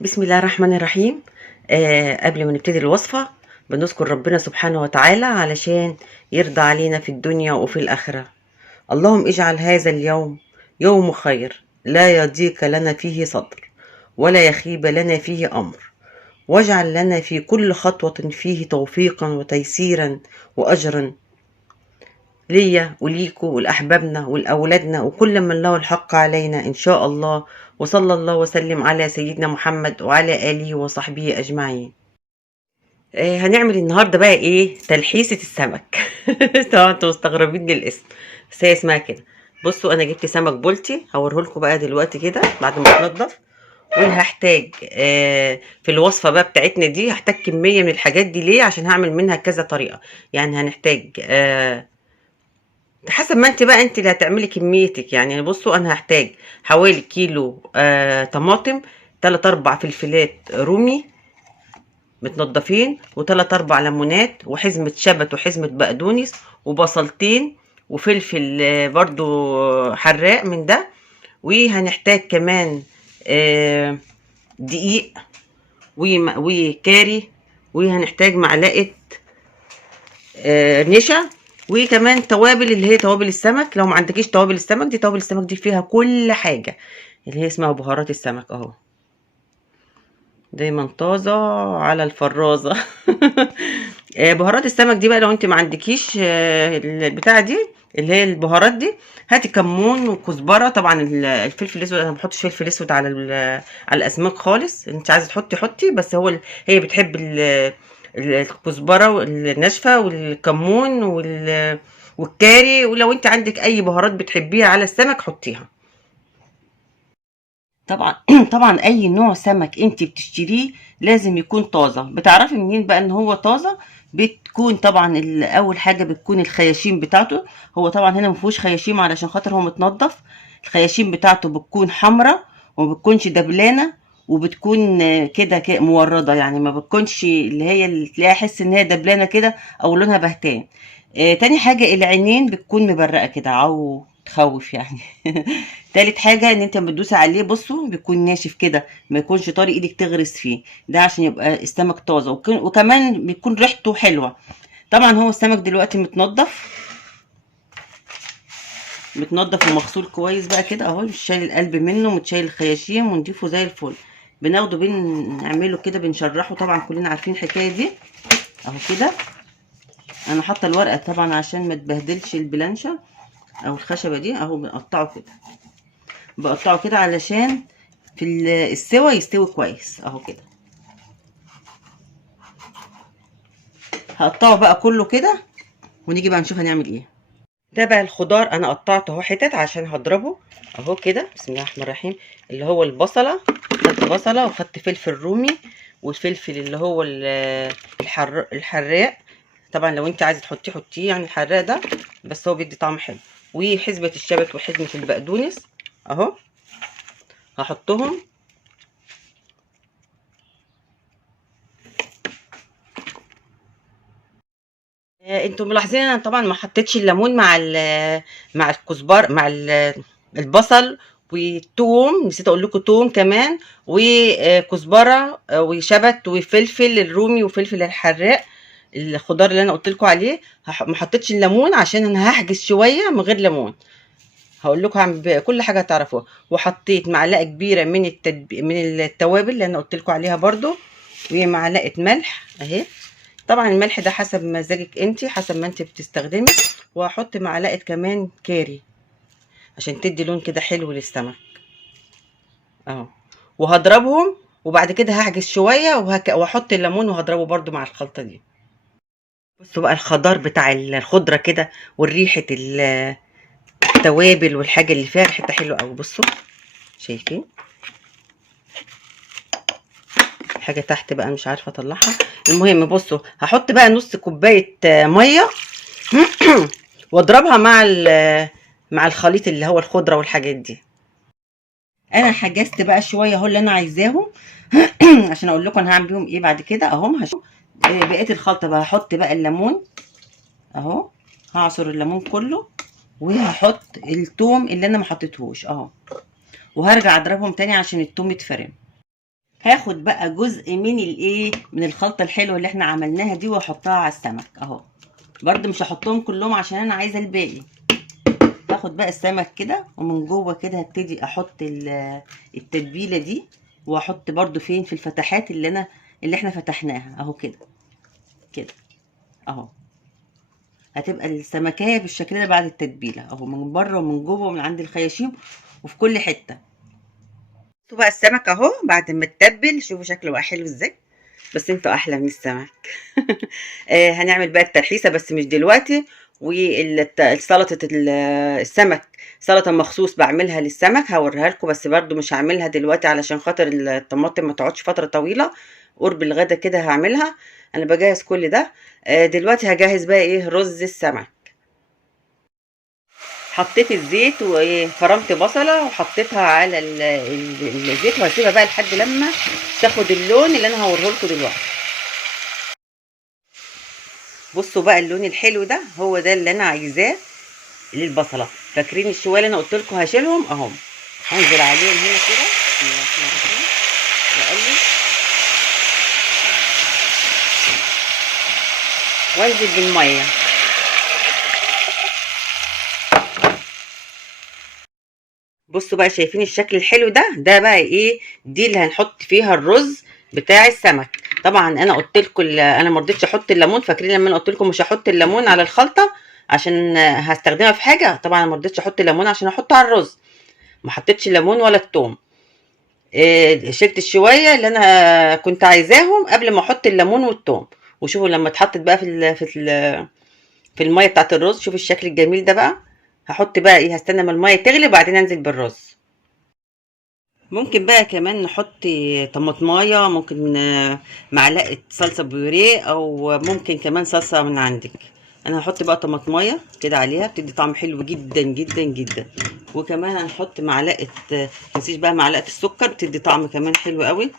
بسم الله الرحمن الرحيم. قبل ما نبتدي الوصفة بنذكر ربنا سبحانه وتعالى علشان يرضى علينا في الدنيا وفي الآخرة. اللهم اجعل هذا اليوم يوم خير، لا يضيق لنا فيه صدر ولا يخيب لنا فيه أمر، واجعل لنا في كل خطوة فيه توفيقا وتيسيرا وأجرا ليا وليكوا ولأحبابنا ولأولادنا وكل من له الحق علينا إن شاء الله. وصلى الله وسلم على سيدنا محمد وعلى آله وصحبه أجمعين. هنعمل النهارده بقى ايه؟ تلحيسة السمك. طبعا انتوا مستغربين من الاسم، بس هي اسمها كده. بصوا انا جبت سمك بولتي هوريهولكوا بقى دلوقتي كده بعد ما اتنضف. وهحتاج في الوصفة بقى بتاعتنا دي هحتاج كمية من الحاجات دي. ليه؟ عشان هعمل منها كذا طريقة. يعني هنحتاج حسب ما انت بقى انت اللي هتعملي كميتك. يعني بصوا انا هحتاج حوالي كيلو طماطم، 3 4 فلفلات رومي متنضفين، وتلات اربع ليمونات، وحزمة شبت وحزمة بقدونس، وبصلتين، وفلفل برضو حراق من ده. وهنحتاج كمان دقيق وكاري، وهنحتاج معلقة نشا، وكمان توابل اللي هي توابل السمك. لو ما عندكيش توابل السمك دي، توابل السمك دي فيها كل حاجة اللي هي اسمها بهارات السمك اهو، دايما طازة على الفرازة. بهارات السمك دي بقى لو انت ما عندكيش البتاعة دي اللي هي البهارات دي، هاتي كمون وكزبرة. طبعا الفلفل الاسود انا ما بحطش فلفل اسود على على الاسماك خالص. انت عايزه تحطي حطي، بس هو هي بتحب الكزبرة الناشفة والكمون والكاري. ولو انت عندك اي بهارات بتحبيها على السمك حطيها. طبعا طبعا اي نوع سمك انت بتشتريه لازم يكون طازه. بتعرفي منين بقى ان هو طازه؟ بتكون طبعا اول حاجه بتكون الخياشيم بتاعته. هو طبعا هنا مفيهوش خياشيم علشان خاطر هو متنضف. الخياشيم بتاعته بتكون حمراء وما بتكونش دبلانه، وبتكون كده مورده. يعني ما بتكونش اللي هي اللي تلاقيها حس ان هي دبلانه كده او لونها بهتان. تاني حاجه العينين بتكون مبرقه كده او تخوف يعني. تالت حاجة ان انت لما تدوسي عليه بصوا بيكون ناشف كده، ما يكونش طري ايدك تغرس فيه. ده عشان يبقى السمك طازة، وكمان بيكون ريحته حلوة. طبعا هو السمك دلوقتي متنضف ومغسول كويس بقى كده اهو، مش شايل القلب منه، متشايل الخياشيم، ونضيفه زي الفل. بناخده بنعمله كده بنشرحه. طبعا كلنا عارفين الحكاية دي اهو كده. انا حاطه الورقة طبعا عشان ما تبهدلش البلانشة او الخشبة دي اهو. بقطعه كده علشان في السوا يستوي كويس اهو كده. هقطعه بقى كله كده ونيجي بقى نشوف هنعمل ايه. ده بقى الخضار انا قطعته اهو حتت عشان هضربه اهو كده. بسم الله الرحمن الرحيم. اللي هو البصله، خدت بصله وخدت فلفل رومي، والفلفل اللي هو الحراق. طبعا لو انت عايزه تحطيه حطيه، يعني الحراق ده بس هو بيدي طعم حلو. وحزبه الشبت وحزمه البقدونس اهو هحطهم. انتم ملاحظين انا طبعا ما حطيتش الليمون مع الكزبر مع البصل والثوم. نسيت اقول لكم ثوم كمان وكزبره وشبت وفلفل الرومي وفلفل الحراق، الخضار اللي انا قلت لكم عليه. ما حطيتش الليمون عشان انا هحجز شويه من غير ليمون. هقول لكم هعمل كل حاجه هتعرفوها. وحطيت معلقه كبيره من التوابل اللي انا قلت لكم عليها برضو، ومعلقه ملح اهي. طبعا الملح ده حسب مزاجك انت، حسب ما انت بتستخدمي. وهحط معلقه كمان كاري عشان تدي لون كده حلو للسمك اهو. وهضربهم وبعد كده هحجز شويه واحط الليمون وهضربه برضو مع الخلطه دي. بصوا بقى الخضار بتاع الخضره كده والريحه التوابل والحاجه اللي فيها ريحتها حلوه قوي. بصوا شايفين حاجه تحت بقى مش عارفه اطلعها. المهم بصوا هحط بقى نص كوبايه ميه واضربها مع الخليط اللي هو الخضره والحاجات دي. انا حجزت بقى شويه اهو اللي انا عايزاهم. عشان اقول لكم انا هعمل بيهم ايه بعد كده اهو. هشوف بقيه الخلطه بقى. هحط بقى الليمون اهو، هعصر الليمون كله، وهحط الثوم اللي انا ما حطيتهوش اهو، وهرجع اضربهم تاني عشان الثوم يتفرم. هاخد بقى جزء من من الخلطه الحلوه اللي احنا عملناها دي واحطها على السمك اهو. برده مش هحطهم كلهم عشان انا عايزه الباقي. باخد بقى السمك كده ومن جوه كده هبتدي احط التتبيله دي، واحط برده فين في الفتحات اللي احنا فتحناها اهو كده كده اهو. هتبقى السمكية بالشكل ده بعد التتبيلة اهو، من بره ومن جوه ومن عند الخياشيم وفي كل حتة. شفتوا بقى السمك اهو بعد ما اتبل، شوفوا شكله بقى حلو ازاي. بس انتوا احلى من السمك. هنعمل بقى الترحيسة بس مش دلوقتي. وسلطة السمك، سلطة مخصوص بعملها للسمك هوريها لكم، بس برضو مش هعملها دلوقتي علشان خاطر الطماطم ما تقعدش فترة طويلة. قرب الغدا كده هعملها. انا بجهز كل ده. دلوقتي هجهز بقى رز السمك. حطيت الزيت وفرمت بصلة وحطيتها على الزيت، وهسيبها بقى لحد لما تاخد اللون اللي انا هوريه لكم دلوقتي. بصوا بقى اللون الحلو ده هو ده اللي انا عايزاه للبصله. فاكرين الشويه اللي انا قلت لكم هشيلهم اهم. هنزل عليهم هنا كده بسم الله الرحمن الرحيم واقلب وانزل بالميه. بصوا بقى شايفين الشكل الحلو ده بقى دي اللي هنحط فيها الرز بتاع السمك. طبعا انا قلت لكم انا ما رضيتش احط الليمون. فاكرين لما انا قلت لكم مش هحط الليمون على الخلطه عشان هستخدمها في حاجه؟ طبعا انا ما رضيتش احط الليمون عشان احطه على الرز. ما حطيتش الليمون ولا الثوم. شلت الشويه اللي انا كنت عايزاهم قبل ما احط الليمون والثوم. وشوفوا لما اتحطت بقى في الميه بتاعت الرز، شوفوا الشكل الجميل ده بقى. هحط بقى هستنى ما الميه تغلي وبعدين انزل بالرز. ممكن بقى كمان نحط طماطمايه، ممكن معلقه صلصه بيوريه، او ممكن كمان صلصه من عندك. انا هحط بقى طماطمايه كده عليها بتدي طعم حلو جدا جدا جدا. وكمان هنحط معلقه متنسيش بقى معلقه السكر بتدي طعم كمان حلو قوي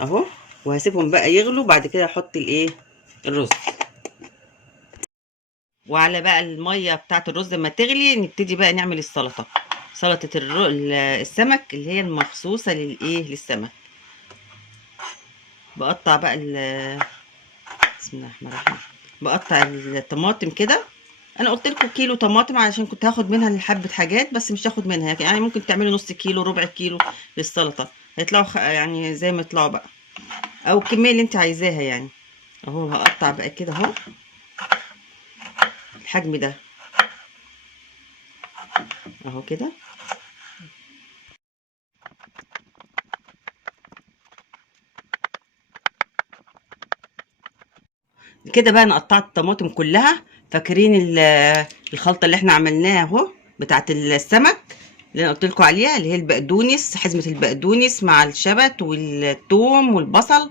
اهو. وهسيبهم بقى يغلوا بعد كده احط الرز. وعلى بقى الميه بتاعه الرز لما تغلي نبتدي بقى نعمل السلطه. سلطه السمك اللي هي المخصوصه للسمك. بقطع بقى بسم الله الرحمن الرحيم. بقطع الطماطم كده. انا قلت لكم كيلو طماطم علشان كنت هاخد منها حبه حاجات، بس مش هاخد منها يعني ممكن تعملوا نص كيلو ربع كيلو للسلطه. هيطلعوا يعني زي ما يطلعوا بقى، او الكميه اللي انت عايزاها يعني. اهو هقطع بقى كده اهو الحجم ده اهو كده. كده بقى انا قطعت الطماطم كلها. فاكرين الخلطه اللي احنا عملناها اهو بتاعه السمك اللي انا قلت لكم عليها، اللي هي البقدونس، حزمه البقدونس مع الشبت والثوم والبصل،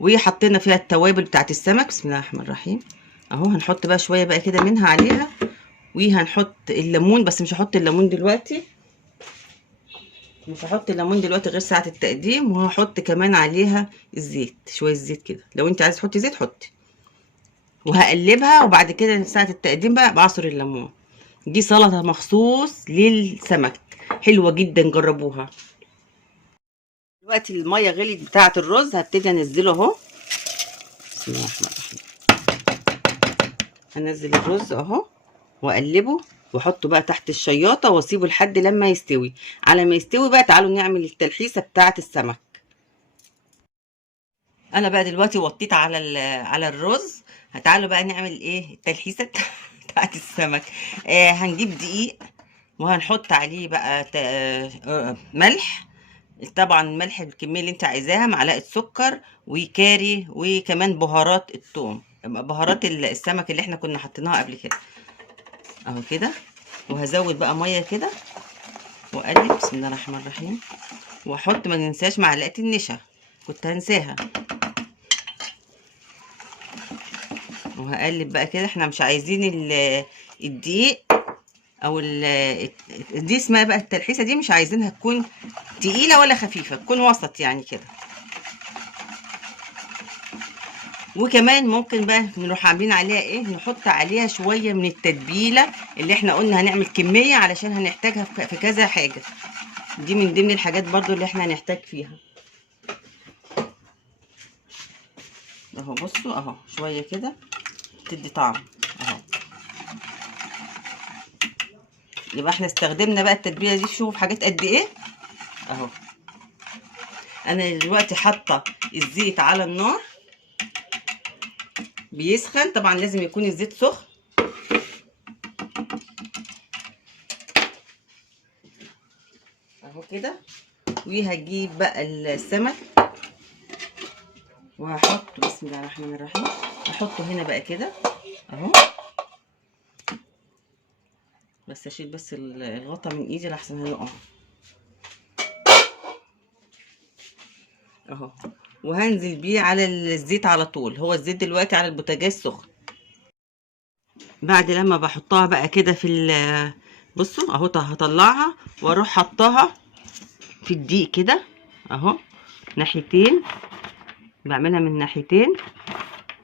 وحطينا فيها التوابل بتاعه السمك. بسم الله الرحمن الرحيم اهو. هنحط بقى شويه بقى كده منها عليها، وهنحط الليمون بس مش هحط الليمون دلوقتي. مش هحط الليمون دلوقتي غير ساعه التقديم. وهحط كمان عليها الزيت، شويه زيت كده. لو انت عايز تحطي زيت حطي. وهقلبها وبعد كده ساعة التقديم بقى بعصر الليمون. دي سلطة مخصوص للسمك حلوة جدا، جربوها. دلوقتي المية غليت بتاعة الرز هبتدي انزله اهو. بسم الله الرحمن الرحيم. هنزل الرز اهو واقلبه واحطه بقى تحت الشياطة واسيبه لحد لما يستوي. على ما يستوي بقى تعالوا نعمل التلحيسة بتاعة السمك. انا بقى دلوقتي وطيت على الرز. تعالوا بقى نعمل التلحيسة بتاعت السمك. هنجيب دقيق وهنحط عليه بقى ملح. طبعا الملح الكميه اللي انت عايزاها، معلقه سكر وكاري، وكمان بهارات الثوم، بهارات السمك اللي احنا كنا حاطينها قبل كده اهو كده. وهزود بقى ميه كده واقلب. بسم الله الرحمن الرحيم. واحط ما ننساش معلقه النشا، كنت هنساها. وهقلب بقى كده. احنا مش عايزين الدقيق او دي اسمها بقى التلحيسه دي، مش عايزينها تكون تقيله ولا خفيفه، تكون وسط يعني كده. وكمان ممكن بقى نروح عاملين عليها نحط عليها شويه من التتبيله اللي احنا قلنا هنعمل كميه علشان هنحتاجها في كذا حاجه. دي من ضمن الحاجات برضو اللي احنا هنحتاج فيها. اهو بصوا اهو شويه كده تدي طعم اهو. يبقى احنا استخدمنا بقى التتبيله دي، شوفوا حاجات قد ايه اهو. انا دلوقتي حاطه الزيت على النار بيسخن، طبعا لازم يكون الزيت سخن اهو كده. وهجيب بقى السمك وهحط، بسم الله الرحمن الرحيم، هحطه هنا بقى كده اهو. بس اشيل بس الغطا من ايدي لحسن هيقع اهو. وهنزل بيه على الزيت على طول، هو الزيت دلوقتي على البوتاجاز سخن. بعد لما بحطها بقى كده في بصوا اهو، هطلعها واروح حطها في الدقيق كده اهو، ناحيتين، بعملها من ناحيتين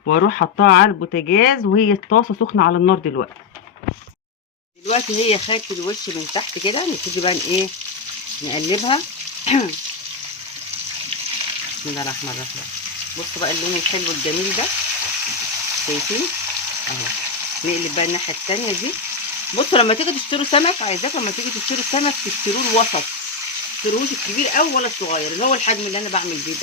واروح حطها على البوتاجاز وهي الطاسه سخنه على النار. دلوقتي هي خدت الوش من تحت كده، نبتدي بقى ايه نقلبها. بسم الله الرحمن الرحيم. بصوا بقى اللون الحلو الجميل ده، شايفين اهو. نقلب بقى الناحيه التانيه دي. بصوا لما تيجي تشتروا سمك، عايزاكم لما تيجي تشتروا سمك تشتروه الوسط، ما تشتروهوش الكبير قوي ولا الصغير، اللي هو الحجم اللي انا بعمل بيه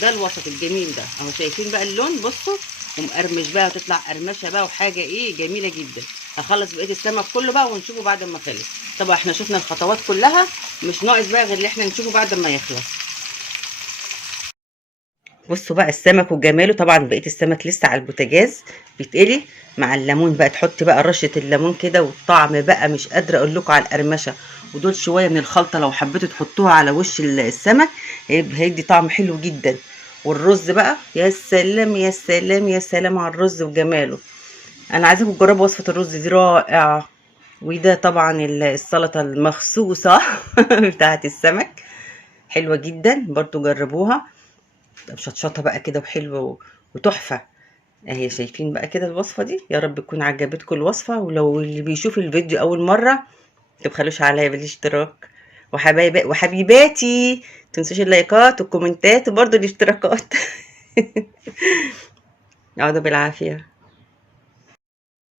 ده الوسط الجميل ده اهو. شايفين بقى اللون، بصوا ومقرمش بقى، وتطلع قرمشه بقى وحاجه ايه جميله جدا. هخلص بقيه السمك كله بقى ونشوفه بعد ما خلص. طبعا احنا شفنا الخطوات كلها، مش ناقص بقى غير اللي احنا نشوفه بعد ما يخلص. بصوا بقى السمك وجماله. طبعا بقيه السمك لسه على البوتاجاز بيتقلي مع الليمون بقى، تحطي بقى رشه الليمون كده، والطعم بقى مش قادره اقول لكم على القرمشه. ودول شويه من الخلطه لو حبيتوا تحطوها على وش السمك هيدي طعم حلو جدا. والرز بقى يا سلام يا سلام يا سلام على الرز وجماله. انا عايزاكم تجربوا وصفه الرز دي رائعه. وده طبعا السلطه المخصوصه بتاعه السمك حلوه جدا برضو، جربوها. مشطشطه بقى كده وحلوه وتحفه اهي. شايفين بقى كده الوصفه دي، يا رب تكون عجبتكم الوصفه. ولو اللي بيشوف الفيديو اول مره متبخلوش عليا بالاشتراك. وحبيباتي متنسوش اللايكات والكومنتات وبرضو الاشتراكات. اقعدوا بالعافيه.